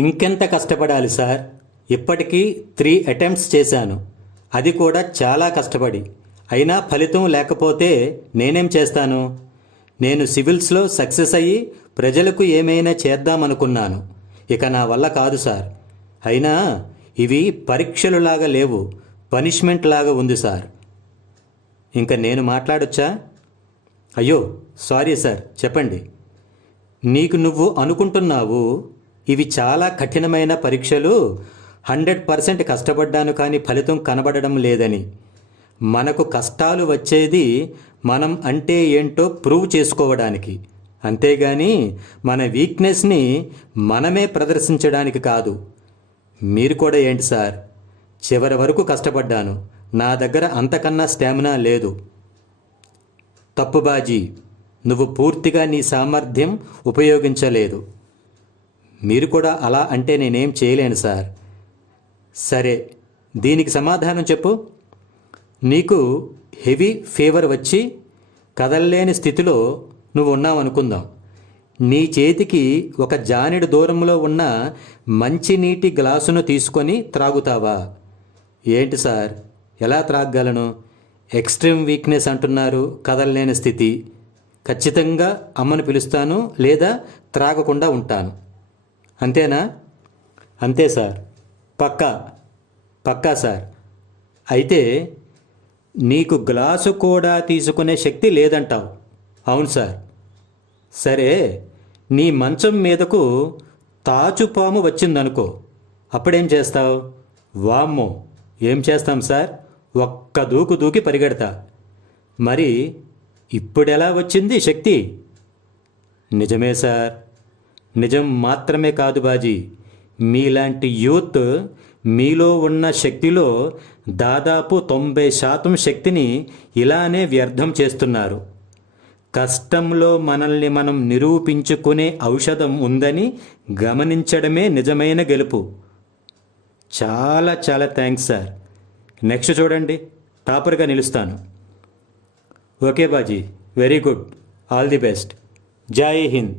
ఇంకెంత కష్టపడాలి సార్? ఇప్పటికీ 3 అటెంప్ట్స్ చేశాను. అది కూడా చాలా కష్టపడి. అయినా ఫలితం లేకపోతే నేనేం చేస్తాను? నేను సివిల్స్లో సక్సెస్ అయ్యి ప్రజలకు ఏమైనా చేద్దామనుకున్నాను. ఇక నా వల్ల కాదు సార్. అయినా ఇవి పరీక్షలులాగా లేవు, పనిష్మెంట్ లాగా ఉంది సార్. ఇంక నేను మాట్లాడొచ్చా? అయ్యో, సారీ సార్, చెప్పండి. నీకు నువ్వు అనుకుంటున్నావు ఇవి చాలా కఠినమైన పరీక్షలు, 100% కష్టపడ్డాను కానీ ఫలితం కనబడడం లేదని. మనకు కష్టాలు వచ్చేది మనం అంటే ఏంటో ప్రూవ్ చేసుకోవడానికి, అంతేగాని మన వీక్నెస్ని మనమే ప్రదర్శించడానికి కాదు. మీరు కూడా ఏంటి సార్, చివరి వరకు కష్టపడ్డాను, నా దగ్గర అంతకన్నా స్టామినా లేదు. తప్పుబాజీ, నువ్వు పూర్తిగా నీ సామర్థ్యం ఉపయోగించలేదు. మీరు కూడా అలా అంటే నేనేం చేయలేను సార్. సరే, దీనికి సమాధానం చెప్పు. నీకు హెవీ ఫీవర్ వచ్చి కదల్లేని స్థితిలో నువ్వు ఉన్నావనుకుందాం. నీ చేతికి ఒక జానెడు దూరంలో ఉన్న మంచినీటి గ్లాసును తీసుకొని త్రాగుతావా? ఏంటి సార్, ఎలా త్రాగగలను? ఎక్స్ట్రీమ్ వీక్నెస్ అంటున్నారు, కదలలేని స్థితి. ఖచ్చితంగా అమ్మను పిలుస్తాను, లేదా త్రాగకుండా ఉంటాను. అంతేనా? అంతే సార్, పక్కా పక్కా సార్. అయితే నీకు గ్లాసు కూడా తీసుకునే శక్తి లేదంటావు. అవును సార్. సరే, నీ మంచం మీదకు తాచుపాము వచ్చిందనుకో, అప్పుడేం చేస్తావు? వామ్మో, ఏం చేస్తాం సార్, ఒక్క దూకు దూకి పరిగెడతా. మరి ఇప్పుడెలా వచ్చింది శక్తి? నిజమే సార్, నిజం మాత్రమే కాదు బాజీ, మీలాంటి యూత్ మీలో ఉన్న శక్తిలో దాదాపు 90% శక్తిని ఇలానే వ్యర్థం చేస్తున్నారు. కష్టంలో మనల్ని మనం నిరూపించుకునే ఔషధం ఉందని గమనించడమే నిజమైన గెలుపు. చాలా చాలా థ్యాంక్స్ సార్. నెక్స్ట్ చూడండి, టాపర్గా నిలుస్తాను. Okay Baji, very good, all the best. Jai Hind.